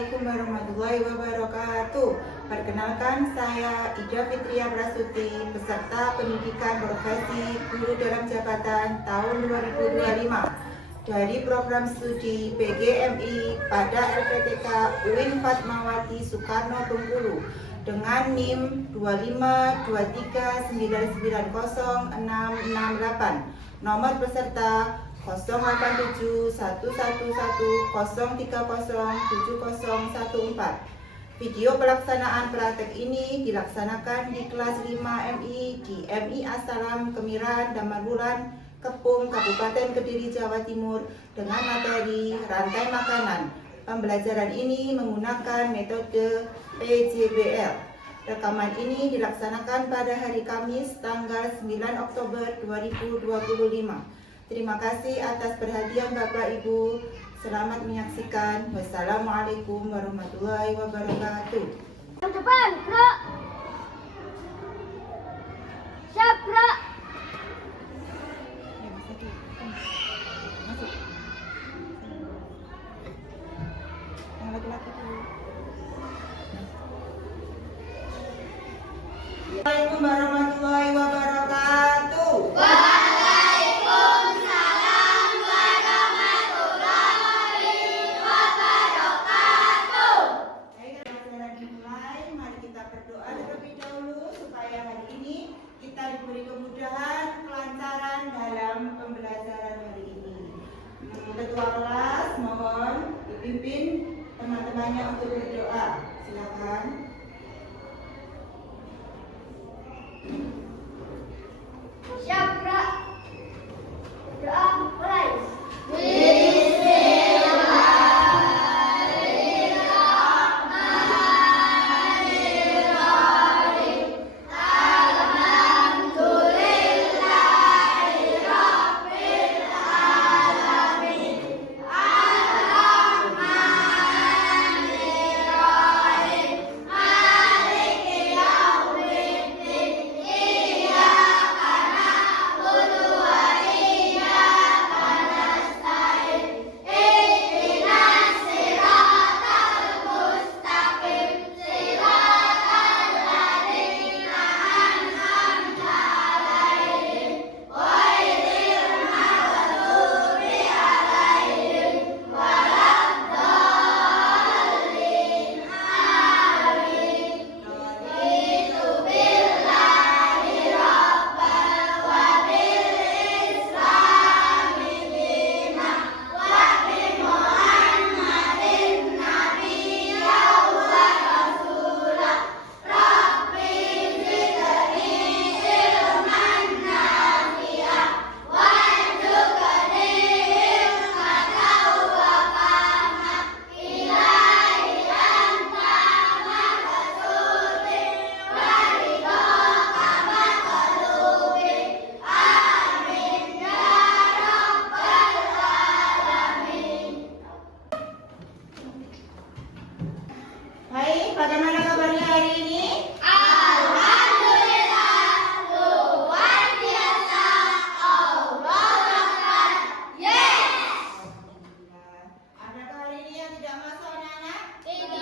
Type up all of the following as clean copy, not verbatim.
Assalamualaikum warahmatullahi wabarakatuh. Perkenalkan, saya Ida Fitria Prasuti, peserta pendidikan profesi guru dalam jabatan tahun 2025 dari program studi PGMI pada LPTK UIN Fatmawati Soekarno Bengkulu dengan NIM 25239906668. Nomor peserta 087111030704. Video pelaksanaan praktek ini dilaksanakan di kelas 5 MI di MI Asalam Kemiran Damarbulan, Kepung, Kabupaten Kediri, Jawa Timur dengan materi rantai makanan. Pembelajaran ini menggunakan metode PJBL. Rekaman ini dilaksanakan pada hari Kamis tanggal 9 Oktober 2025. Terima kasih atas perhatian Bapak Ibu. Selamat menyaksikan. Wassalamualaikum warahmatullahi wabarakatuh. Yang depan, bro. Siap, bro. Yang laki-laki dulu. Assalamualaikum warahmatullahi wabarakatuh. Diberi kemudahan, kelancaran dalam pembelajaran hari ini. Ketua kelas mohon dipimpin teman-temannya untuk berdoa. Silakan. Siap, bro. Doa mulai. Baik, bagaimana kabarnya hari ini? Alhamdulillah, luar biasa. Allah. Yes. Adakah hari ini yang tidak masuk anak-anak? Tidak.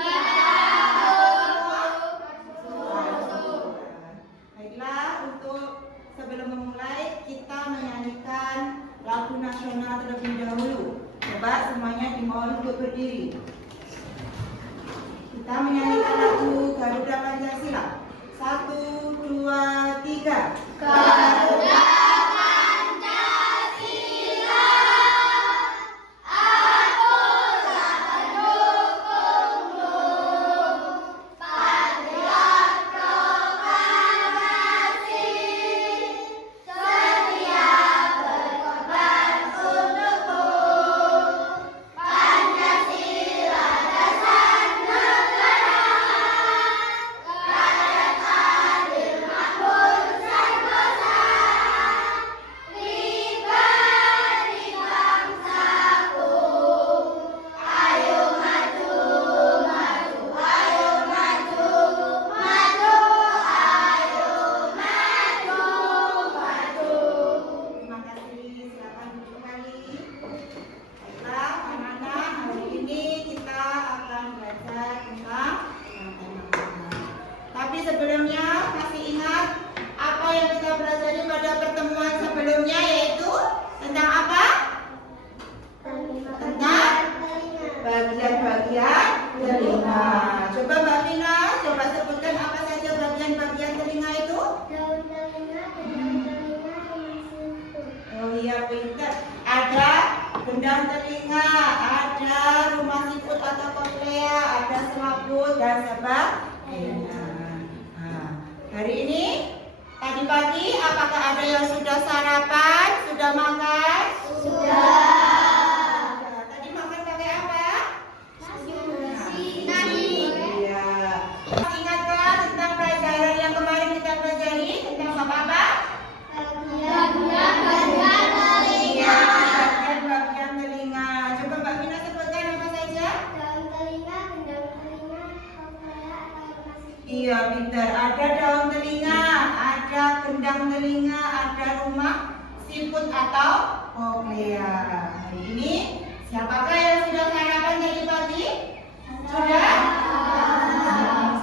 Baiklah, untuk sebelum memulai kita menyanyikan lagu nasional terlebih dahulu. Coba semuanya dimohon untuk berdiri. Kita menyanyikan lagu Garuda Pancasila. bagian-bagian telinga. Coba Mbak Vina, coba sebutkan apa saja bagian-bagian telinga itu? Daun telinga, gendang telinga, rumah siput. Oh iya, pintar. Ada gendang telinga, ada rumah siput atau koklea, ada selaput dan sebagainya. Nah, hari ini, tadi pagi, apakah ada yang sudah sarapan, sudah makan? Sudah. Tadi makan pakai apa? Nasi. Iya. Ingatkan tentang pelajaran yang kemarin kita pelajari tentang apa? Bagian-bagian telinga. Bagian telinga. Coba Mbak Vina sebutkan apa saja? Daun telinga, gendang telinga, koklea atau rumah siput. Iya, pintar. Ada daun telinga, ada gendang telinga, ada rumah siput atau koklea. Hari ini siapakah yang sudah sarapan tadi pagi? Sudah?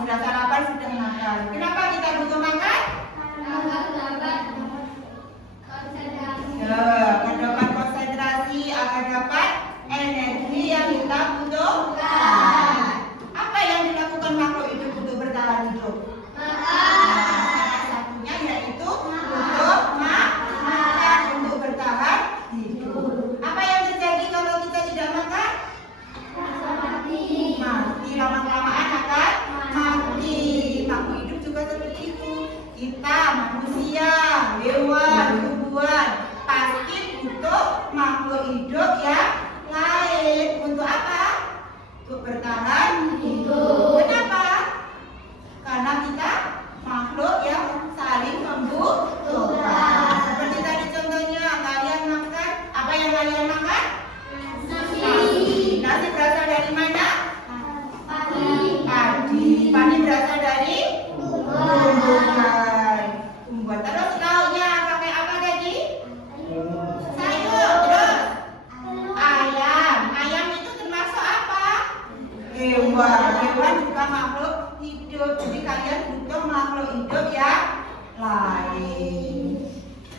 Sudah sarapan, sudah makan. Kenapa kita butuh makan? Ya, agar dapat konsentrasi, agar dapat energi yang kita butuhkan. Apa yang dilakukan makhluk hidup untuk bertahan hidup? Salah satunya yaitu untuk makan, untuk bertahan hidup. Apa yang terjadi kalau kita tidak makan? Mati, lama-kelamaan akan mati. Makhluk hidup juga seperti itu. Kita manusia, hewan, tumbuhan pasti butuh makhluk hidup yang lain. Untuk apa? Untuk bertahan hidup. Kenapa? Karena kita makhluk yang saling membutuhkan. Seperti tadi contohnya, kalian makan, apa yang kalian makan? Nasi. Nasi berasal dari mana? Padi. Padi berasal dari tumbuhan. Tumbuhan. Terus lauknya pakai apa tadi? Sayur. Terus ayam. Ayam itu termasuk apa? Hewan. Hewan juga makhluk hidup. Jadi kalian butuh makhluk hidup yang lain.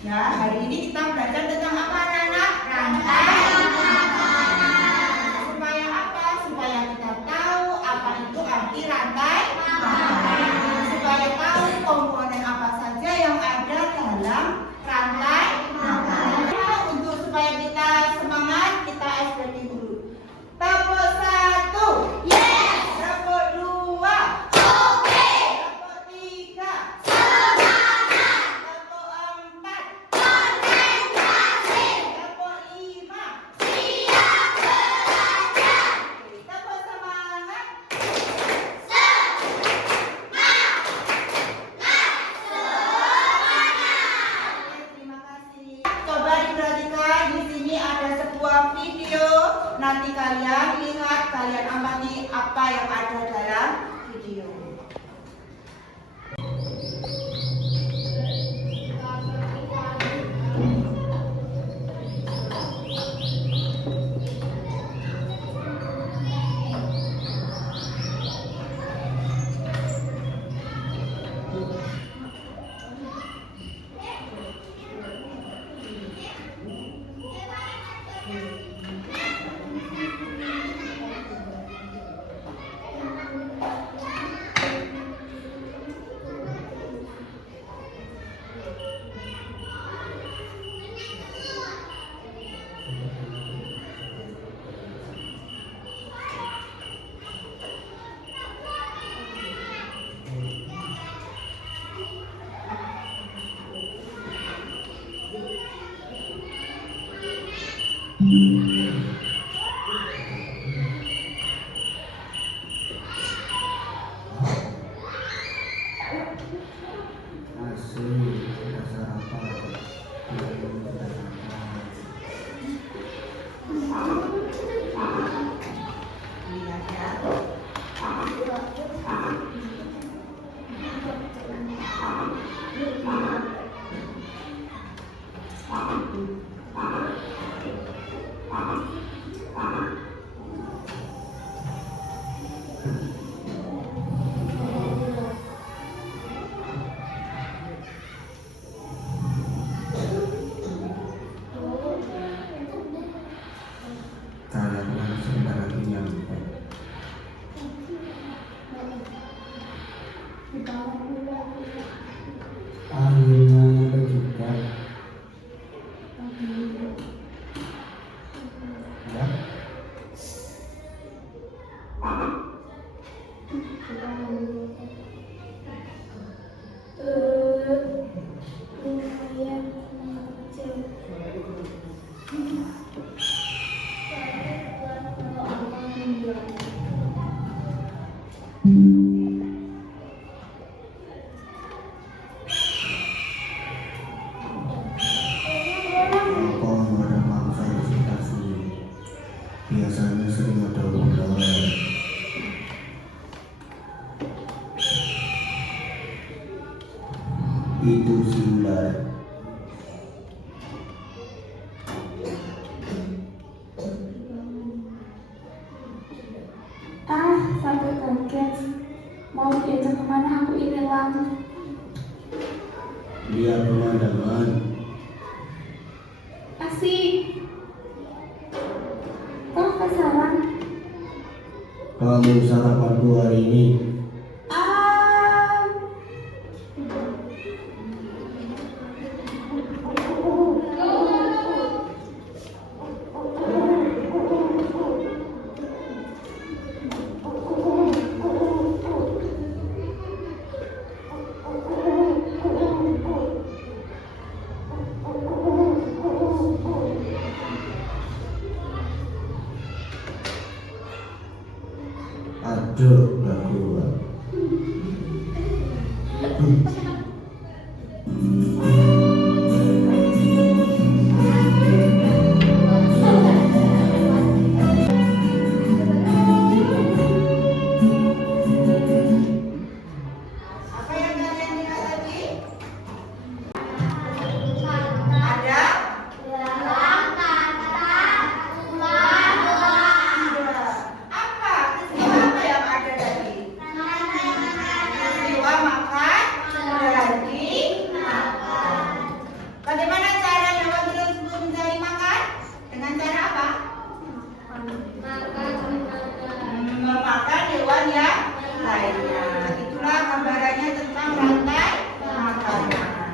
Ya, hari ini kita belajar tentang apa, anak-anak? Rantai makanan. Supaya apa? Supaya kita tahu apa itu arti rantai makanan. Supaya tahu komponen apa saja yang ada dalam rantai makanan. Untuk supaya kita semangat, kita exciting dulu. Tepuk 1. Yes. Tepuk 2. Oke. Tepuk 3. Semangat. Tepuk 4. Konsentrasi. Tepuk 5. Siap belajar. Tepuk semangat. Oke, terima kasih. Coba diperhatikan, di sini ada sebuah video. Nanti kalian lihat, kalian amati apa yang ada dalam video. Lihat ya. Kalian langsung lagi nyampe. Akhirnya nyampe juga. Ya. Apa ada mangsa presentasi? Biasanya sering ada ular. Itu si ular. Sampai kaget. Mau diajak kemana aku hilang. Lihat pemandangan. Asik. Kok penasaran? Kamu sarapanku hari ini. Ah, Aduh, gak kuat. Apa yang kalian lihat tadi? Ada apa? Peristiwa apa yang ada tadi? Peristiwa makan daging makan. Bagaimana cara hewan tersebut mencari makan? Dengan cara apa? Memakan hewan yang lainnya. Itulah gambarannya tentang rantai makanan.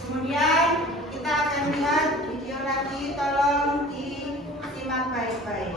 Kemudian kita akan lihat video lagi, tolong disimak baik-baik.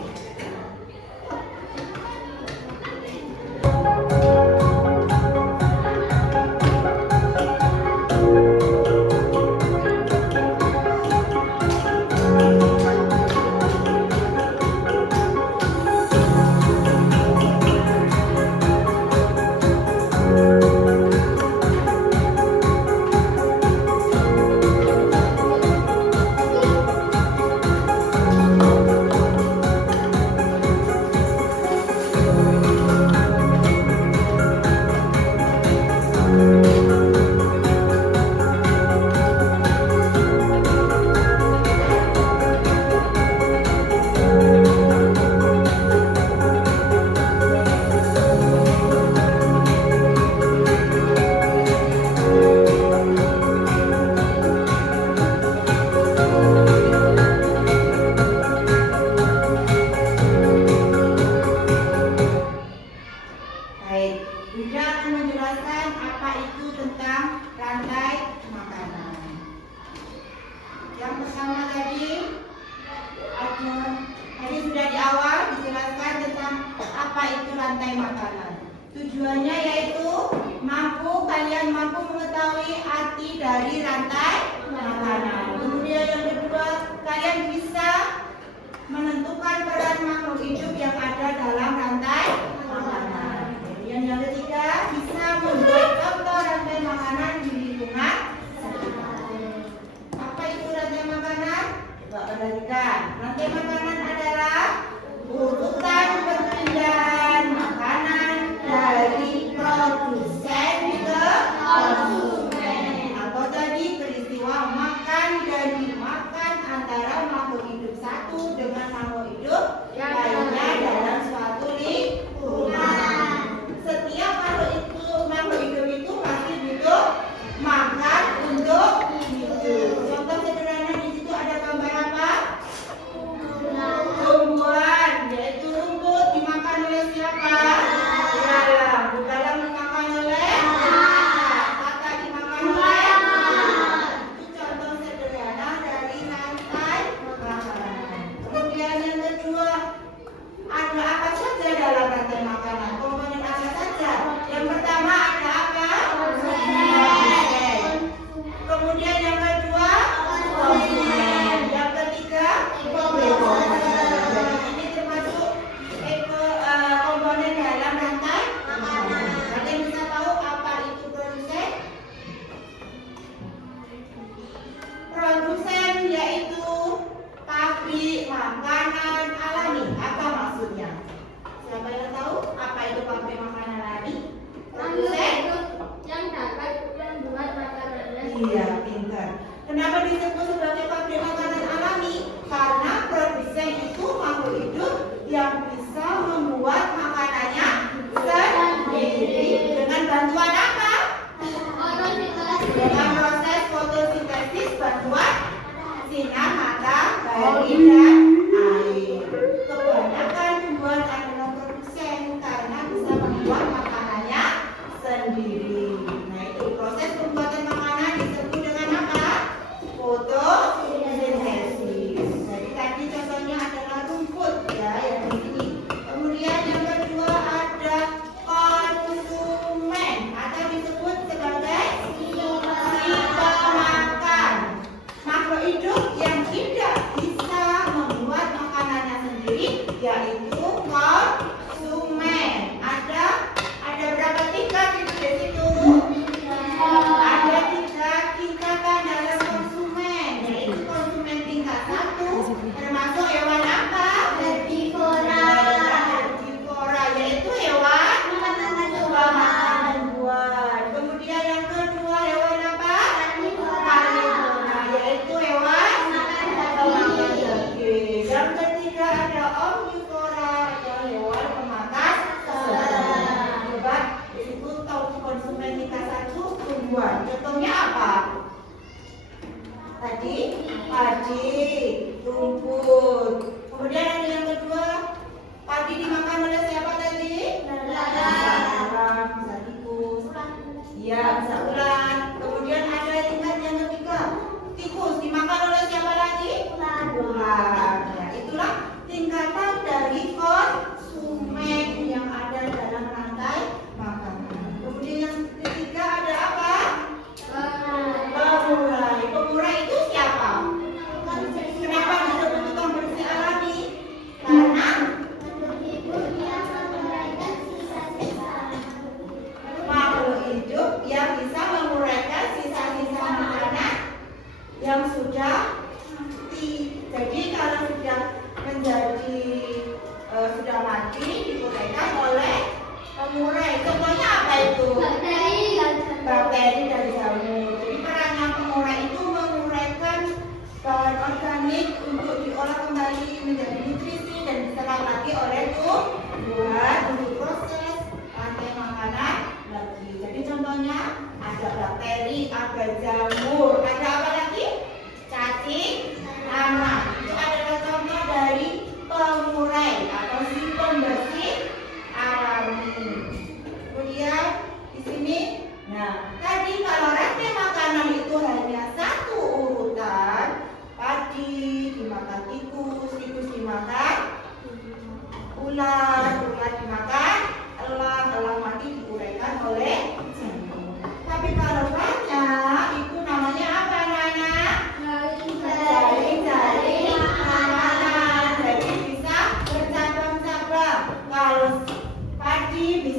Baik, Bunda akan menjelaskan apa itu tentang rantai makanan. Yang pertama tadi sudah di awal dijelaskan tentang apa itu rantai makanan. Tujuannya yaitu kalian mampu mengetahui arti dari rantai makanan. Kemudian yang kedua, kalian bisa menentukan peran makhluk hidup yang ada dalam rantai makanan. Kemudian yang ketiga, bisa membuat contoh rantai makanan di lingkungan sekitar. Apa itu rantai makanan? Coba perhatikan. Rantai makanan adalah urutan perpindahan makanan dari produsen ke konsumen. Atau tadi peristiwa makan dan dimakan antara makhluk hidup satu dengan makhluk hidup lainnya dalam suatu lingkungan.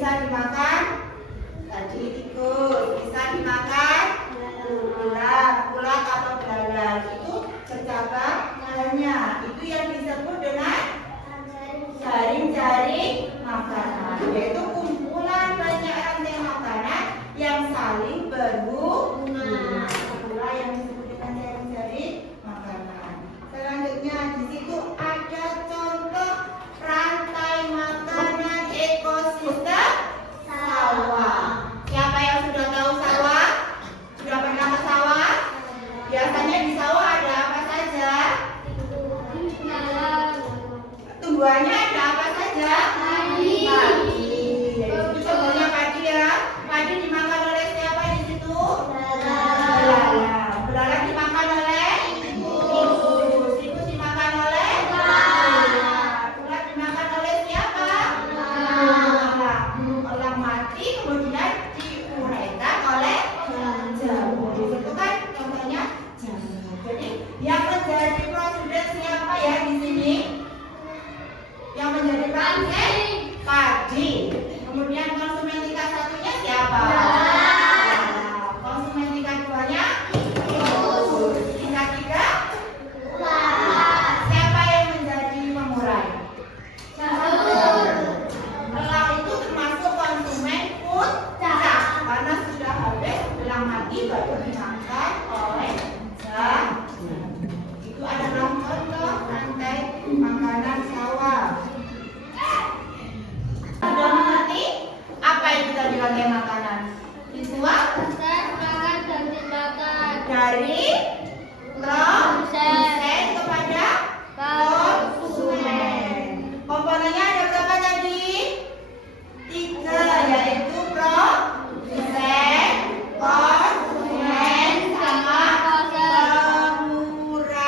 bisa dimakan tadi tikus, bisa dimakan ulat atau belalang. Itu percabangannya. Itu yang disebut dengan jaring-jaring makanan, yaitu kumpulan banyak rantai makanan yang saling berhubungan. Itulah yang disebut dengan jaring-jaring makanan. Selanjutnya di situ ada contoh rantai makanan ekosistem sawah. Siapa yang sudah tahu sawah? Sudah pernah ke sawah? Biasanya di sawah ada apa saja? Tumbuhannya ada apa saja? Padi. Itu contohnya padi ya. Padi dimakan oleh siapa di situ? Belalang. Belalang dimakan oleh tikus. Tikus dimakan oleh ulat dimakan oleh siapa? Elang mati kemudian diuraikan oleh jamur. Itu kan contohnya jamur. Jadi yang menjadi prosedur siapa ya di sini? Yang menjadi rantai padi. Kemudian konsumen tingkat satunya siapa? Konsumen tingkat duanya tikus. Tingkat tiga siapa yang menjadi pengurai? Elang itu termasuk konsumen puncak karena sudah habis elang mati baru dimakan oleh jamur. Itu adalah contoh rantai makanan sawah. Sudah mengerti apa itu tadi rantai makanan? Siswa dari produsen kepada konsumen. Komponennya ada berapa tadi? 3, yaitu produsen, konsumen, sama pengurai.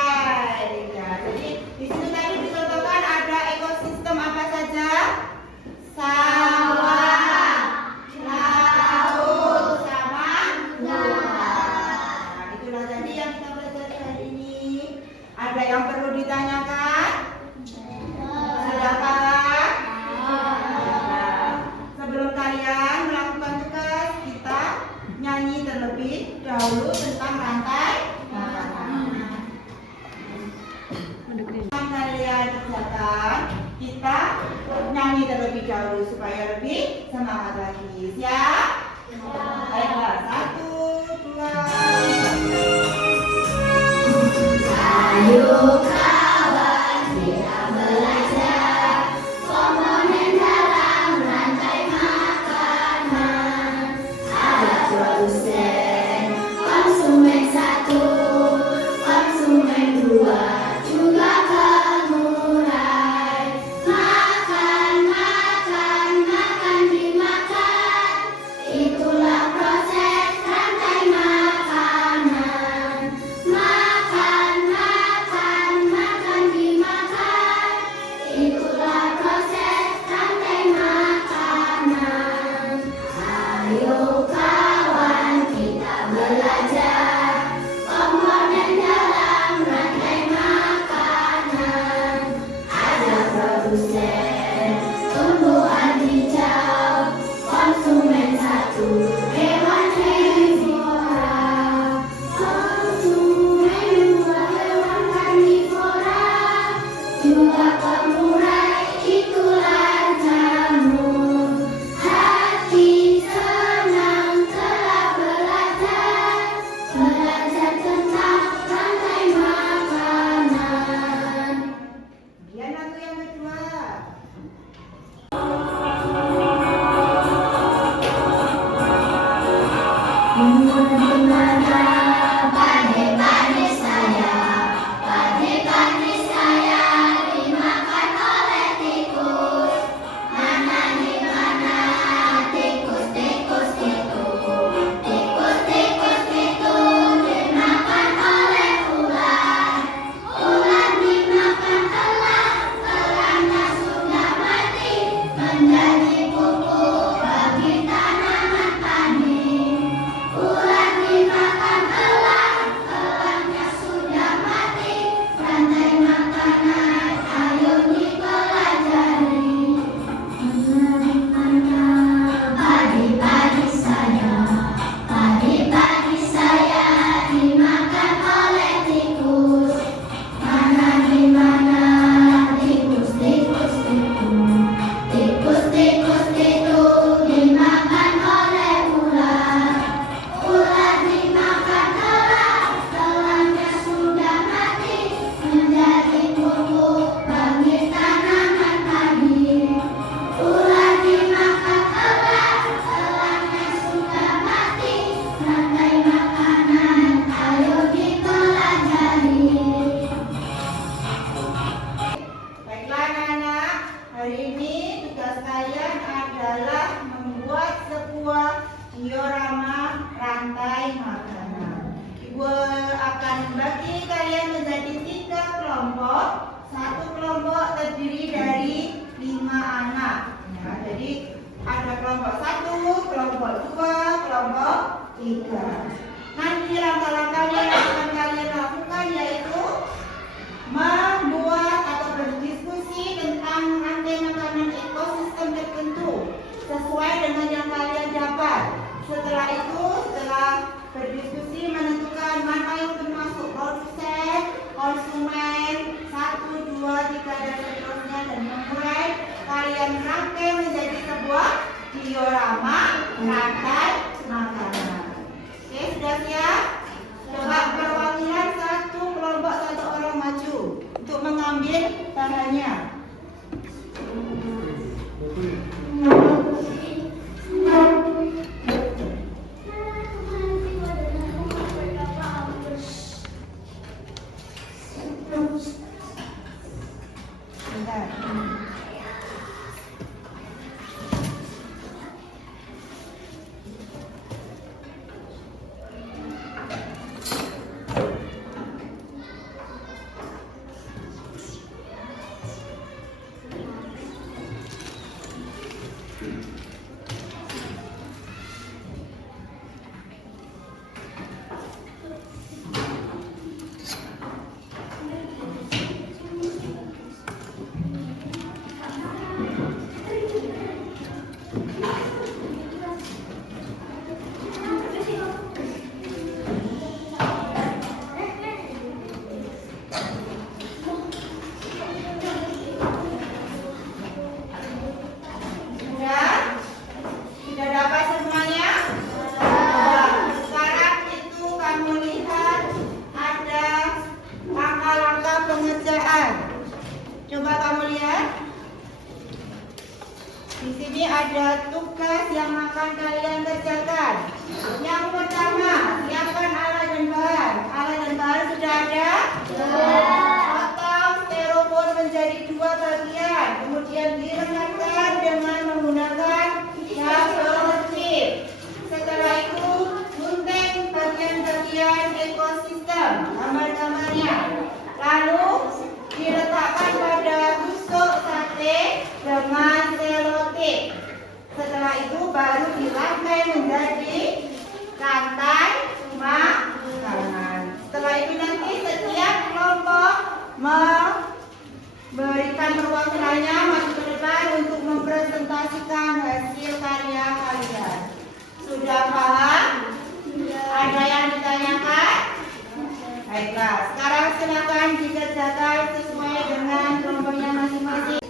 Ya, jadi di situ tadi dicontohkan ada ekosistem apa saja? Sawah, laut, sama hutan. Itulah tadi yang kita pelajari hari ini. Ada yang perlu ditanyakan? Sudah paham? Nah, sebelum kalian melakukan tugas, kita nyanyi terlebih dahulu tentang rantai makanan. Kalian kerjakan, kita nyanyi terlebih dahulu supaya lebih semangat lagi. Siap? Baiklah, 1, 2. Ayo kawan, kita belajar komponen dalam rantai makanan. Ada produsen, konsumen 1, konsumen 2, juga pengurai. Makan, makan, makan dimakan. Itulah proses rantai makanan. Makan, makan, membagi kalian menjadi 3 kelompok. Satu kelompok terdiri dari 5 anak. Ya, jadi ada kelompok 1, kelompok 2, kelompok 3. Nanti langkah-langkah yang akan kalian lakukan yaitu membuat atau berdiskusi tentang rantai makanan ekosistem tertentu sesuai dengan yang kalian dapat. Setelah itu, setelah berdiskusi menentukan mana yang termasuk produsen, konsumen, 1, 2, 3 dan seterusnya, dan memulai kalian rangkai menjadi sebuah diorama rantai makanan. Oke, sudah siap? Coba perwakilan satu kelompok 1 orang maju untuk mengambil bahannya. Bentar. Sudah dapat semuanya? Sekarang itu kamu lihat ada langkah-langkah pengerjaan. Coba kamu lihat. Di sini ada tugas yang akan kalian kerjakan. Yang pertama, siapkan alat dan bahan. Alat dan bahan sudah ada? Potong styrofoam menjadi 2 bagian. Kemudian direkatkan dengan menggunakan selotip. Setelah itu, gunting bagian-bagian ekosistem, gambar-gambarnya. Lalu diletakkan pada tusuk sate dengan selotip. Setelah itu baru dirangkai menjadi rantai makanan. Setelah itu nanti setiap kelompok memberikan perwakilannya maju ke depan untuk mempresentasikan hasil karya kalian. Sudah paham? Ada yang ditanyakan? Baiklah, sekarang silakan dikerjakan sesuai dengan kelompoknya masing-masing.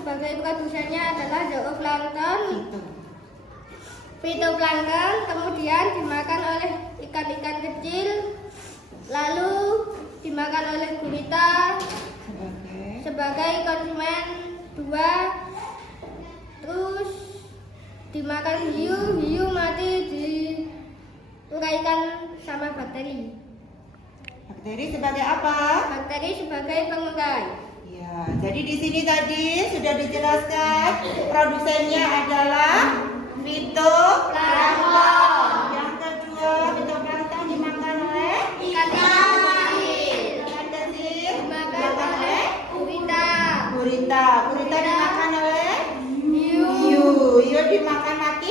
sebagai produsennya adalah zooplankton, fitoplankton, kemudian dimakan oleh ikan-ikan kecil, lalu dimakan oleh gurita, sebagai konsumen 2, terus dimakan hiu mati diuraikan sama bakteri. Bakteri sebagai apa? Bakteri sebagai pengurai. Ya, jadi di sini tadi sudah dijelaskan produsennya adalah fitoplankton. Yang kedua, fitoplankton dimakan oleh Ikan kecil ikan kecil, dimakan oleh gurita. gurita. Gurita dimakan oleh Hiu hiu dimakan mati,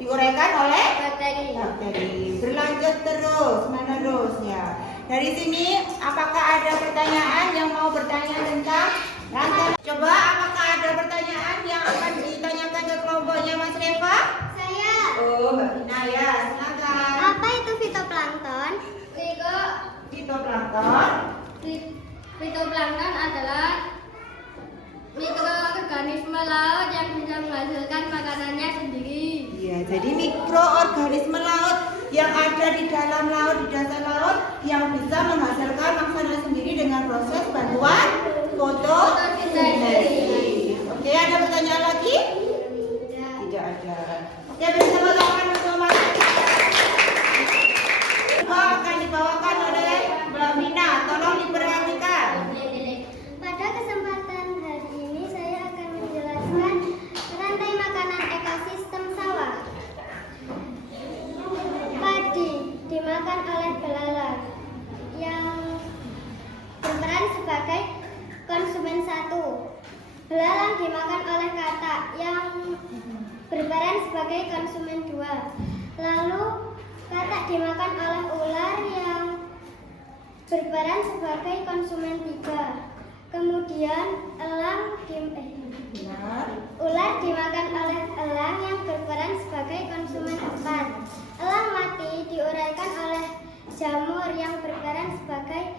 diuraikan oleh bakteri. bakteri. Berlanjut terus, menerus ya. Dari sini, apakah ada pertanyaan yang mau bertanya tentang rantai? Coba, apakah ada pertanyaan yang akan ditanyakan ke kelompoknya Mas Reva? Saya. Oh, Mbak Vina ya, silakan. Apa itu fitoplankton? Fitoplankton. Fitoplankton adalah mikroorganisme laut yang bisa menghasilkan makanannya sendiri. Iya, jadi mikroorganisme laut yang ada di dalam laut, di dasar laut, yang bisa menghasilkan makanan sendiri dengan proses bantuan fotosintesis. Oke, ada pertanyaan lagi? Tidak ada. Oke, bersama tangan untuk Mas. Akan dibawakan oleh Mbak Vina. Tolong diperhatikan. Pada kesempatan hari ini saya akan menjelaskan rantai makanan ekosistem sawah. Padi dimakan oleh belalang yang berperan sebagai konsumen 1. Belalang dimakan oleh katak yang berperan sebagai konsumen 2. Lalu katak dimakan oleh ular yang berperan sebagai konsumen 3. Kemudian ular dimakan oleh elang yang berperan sebagai konsumen 4. Elang mati diuraikan oleh jamur yang berperan sebagai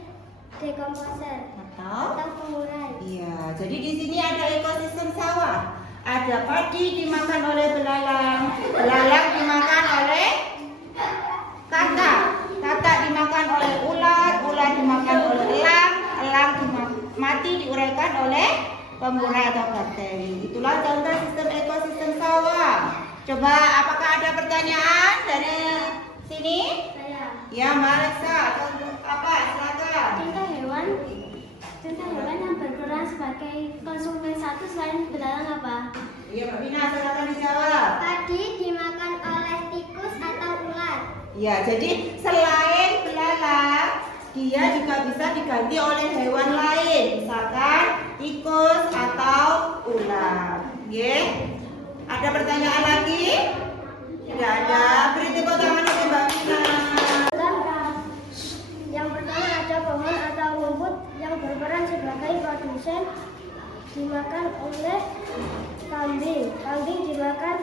dekomposer atau pengurai. Iya, jadi di sini ada ekosistem sawah. Ada padi dimakan oleh belalang, belalang dimakan oleh katak, katak dimakan oleh ular, ular dimakan oleh elang, elang mati diuraikan oleh pengurai atau bakteri. Itulah contoh sistem ekosistem sawah. Coba, apakah ada pertanyaan dari sini? Saya. Ya, Mbak Alexa, contoh apa? Silakan. Contoh hewan yang berperan sebagai konsumen 1 selain belalang apa? Iya, Mbak Vina, silakan dijawab. Padi dimakan oleh tikus atau ular. Ya, jadi selain belalang, dia juga bisa diganti oleh hewan lain, misalkan tikus atau ular. Oke? Ada pertanyaan lagi? Tidak ada. Beri tepuk tangan untuk Mbak Vina. Yang pertama ada pohon atau rumput yang berperan sebagai produsen dimakan oleh kambing. Kambing dimakan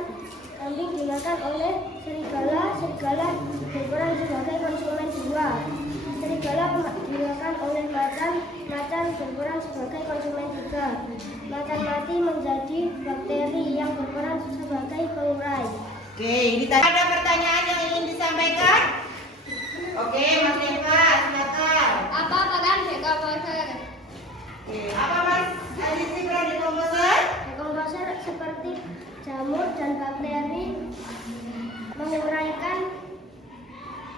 oleh serigala. Serigala berperan sebagai konsumen 2. Serigala dimakan oleh macan. Macan berperan sebagai konsumen 3. Macan mati menjadi bakteri yang berperan sebagai pengurai. Oke, ini tadi ada pertanyaan yang ingin disampaikan? Oke, Mas Eva, silakan. Apa peran dekomposer? Oke, apa Mas Adisi peran dekomposer? Dekomposer seperti jamur dan bakteri menguraikan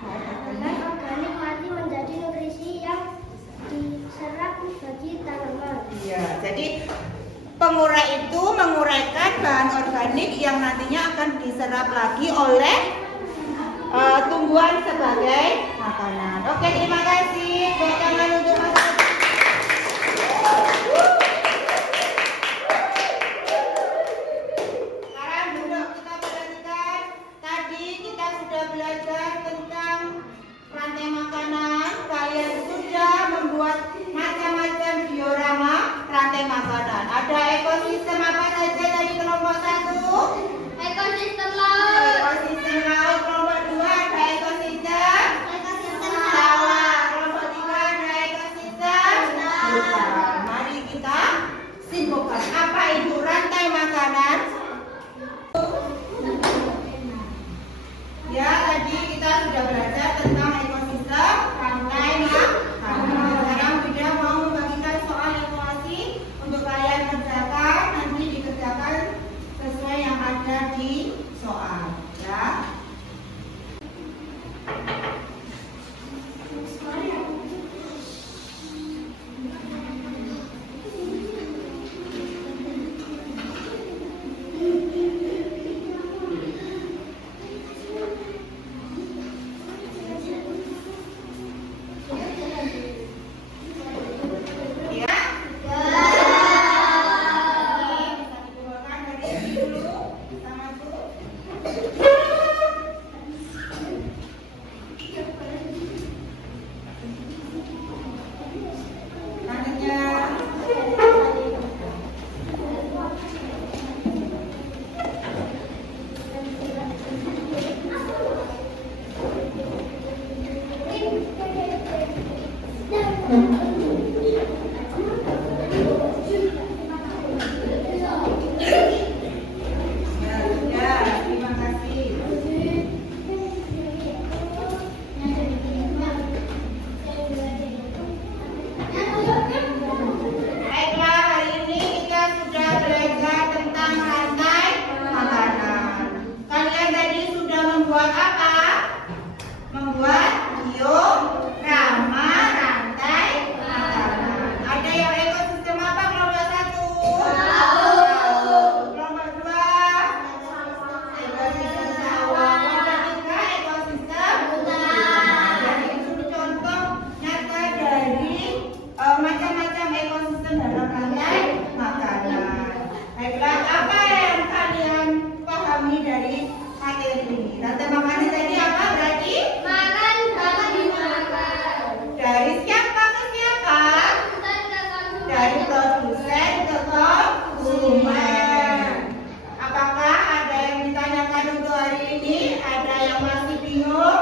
bahan organik mati menjadi nutrisi yang diserap bagi tanaman. Iya, jadi pengurai itu menguraikan bahan organik yang nantinya akan diserap lagi oleh tumbuhan sebagai makanan. Oke, terima kasih. Tepuk tangan untuk Mas. Sekarang duduk, kita perhatikan. Tadi kita sudah belajar tentang rantai makanan. Kalian sudah membuat macam-macam diorama rantai makanan. Ada ekosistem apa saja dari kelompok 1? Ekosistem laut. Ekosistem laut. Kelompok 2 ada ekosistem sawah. Kelompok 3 ada ekosistem hutan. Mari kita simpulkan apa itu rantai makanan. Ya, tadi kita sudah belajar tentang ekosistem rantai makanan. Sekarang sudah mau membagikan soal ekosistem ini. Rantai makanan tadi apa berarti? Makan dimakan. Dari siapa ke siapa? Dari produsen ke konsumen. Apakah ada yang ditanyakan untuk hari ini? Ada yang masih bingung?